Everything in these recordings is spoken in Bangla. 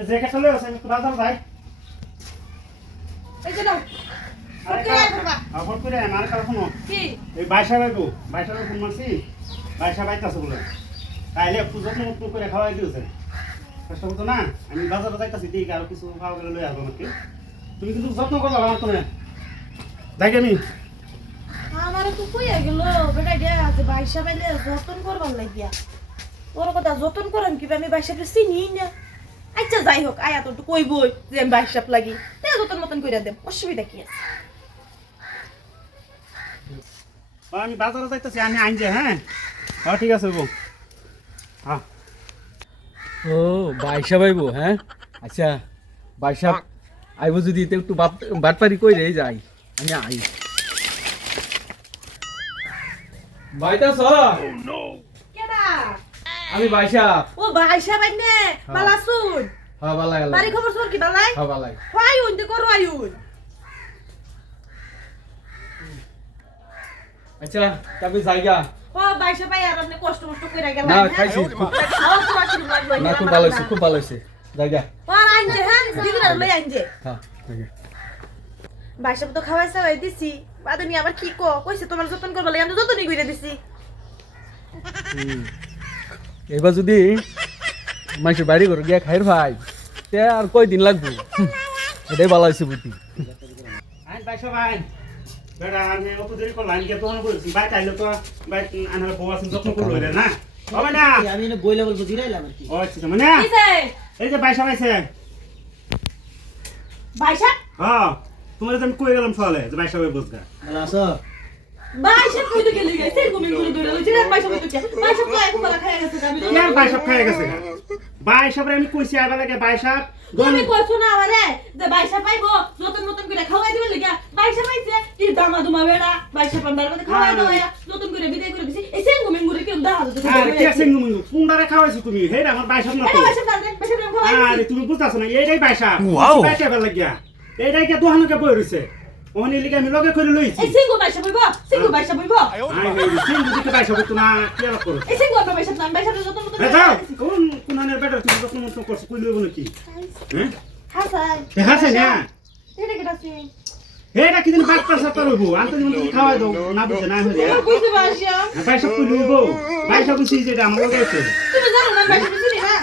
জ্যাকেটটা লয়ে আসেন একটু বাজার যাই এই যে নাও আরে ফোন করে আমার কাছে শোনো কি এই বাইশা ফোন মারছি বাইশা বাইতাছে বলে তাইলে পুজো মুক্ত করে খাওয়াই দিয়েছে কষ্ট করতো না আমি বাজারে যাইতাছি দিই আর কিছু খাওয়া গেলে লয়ে আসবো আমাকে তুমি কিন্তু যত্ন করবা আমার তো না যাই আমি আমার তো কইয়া গেল বেটা দিয়া আছে বাইশা পাইলে যতন করবার লাগিয়া ওর কথা যতন করেন কি আমি বাইশাপে চিনি না আচ্ছা যাই হোক আয়া তো একটু কইবই যে আমি বাইশাপ লাগি তে যতন মতন কইরা দেব অসুবিধা কি আছে আমি বাজারে যাইতাছি আমি আইনজে হ্যাঁ হ্যাঁ ঠিক আছে বউ হ্যাঁ ও বাইশা পাইবো হ্যাঁ আচ্ছা বাইশা আইবো যদি একটু বাটপারি কই রে যাই আমি আই বাইতাছ কেডা আমি বাইশা ও বাইশা বাইনে বালা শুন হ্যাঁ বালাই বাড়ি খবর সর কি বালাই হ্যাঁ বালাই হয় উনতে করো আইউন আচ্ছা তবে জায়গা ও বাইশা পাই আর আপনি কষ্ট মষ্ট কইরা গেলেন না খাইছি না খুব ভালো হইছে জায়গা আর আনজে হ্যাঁ দিদিরা লই আনজে হ্যাঁ জায়গা বাইশা তো খাওয়াইছে ওই দিছি বাদে নি আবার কি কইছে তোমার যতন করবা লাগি আমি তো যতনই কইরা দিছি এবার যদি মাইসের বাড়ি করে গিয়া খাইর ভাই তে আর কয় দিন লাগবো এটাই ভালো হয়েছে বুদ্ধি আইন বাইশা ভাই বেটা আমি অত দেরি করলাম আমি তো মনে করেছি বাইক আইলে তো বাইক আনার বউ আছে যত্ন করলো না হবে না আমি না বইলা বলবো জিরাইলাম আর কি ও আচ্ছা মানে কিছে এই যে বাইশা পাইছে বাইশা হ্যাঁ তোমার আমি কই গেলাম সকালে যে বাইশা ভাই বুঝগা ভালো আছো বাইশা কই তো গেলি গেছে ঘুমি ঘুরে দৌড়ে লইছি না বাইশা কই তো কে বাইশা কই এখন মারা খাইয়া গেছে আমি কেন বাইশা খাই গেছে বাইশা পরে আমি কইছি আবার লাগে বাইশা তুমি কইছো না আমারে যে বাইশা পাইবো নতুন নতুন করে খাওয়াই দিবে লাগা বাইশা পাইছে কি দামা দুমা বেড়া বাইশা পান্ডার মধ্যে খাওয়াই দাও নতুন করে বিদায় করে দিছি এই সেন ঘুমি ঘুরে কি দাও আরে কে সিংহ মুঙ্গু পুন্ডারে খাওয়াইছো তুমি হেডা আমার বাইশা না এটা তো বাইশা দাও বাইশা দাও খাওয়াই আরে তুমি বুঝতাছ না এইটাই বাইশা বাইশা বেলা লাগিয়া এইটাই কে দোহানকে বই রইছে ওহনি লিগে আমি লগে করে লইছি এই সিংহ বাইশা বইবো সিংহ বাইশা বইবো আই হে সিংহ দিকে বাইশা বইতো না কি আর করো এই সিংহ বাইশা নাম বাইশা নতুন নতুন দাও কোন হানের বেটার তুমি যত্ন মত করছ কই লইব নাকি হ্যাঁ হাসাই দেখাছে না এটা কি আছে হেডা কি দিন বাট পাসা করবো আনতে তুমি খাওয়াই দাও না বুঝে না হরে কইছে বাইশা বাইশা কই লইব বাইশা বুঝি যেটা আমার লগে আছে তুমি জানো না বাইশা চিনি না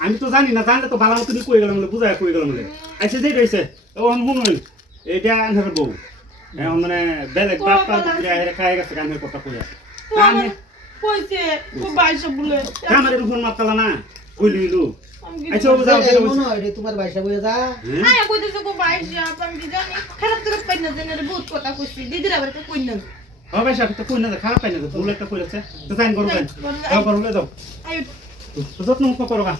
আমি তো জানি না জানলে তো ভালো মতো কই গেলাম বলে বুঝায় কই গেলাম বলে আইছে যে রইছে ও মনে এইটা আনহার বউ এখন মানে বেলেগ বাপ পা দিয়ে খাই গেছে গানের কথা কইয়া আমি কইছে ও বাইশা বলে আমার ফোন মারতালা না কই লইলু আচ্ছা ও যাও এটা মনে হয় রে তোমার বাইশা বইয়া যা আয়া কইতেছে গো বাইশা আমি কি জানি খারাপ তো পাই না জানি রে বহুত কথা কইছি দিদিরা আবার কই না ও ভাই সাহেব তো কই না খারাপ পাই না ভুল একটা কইছে তো জানি করবেন যাও করবে যাও আয়ু তো যত্ন মুক্ত করবা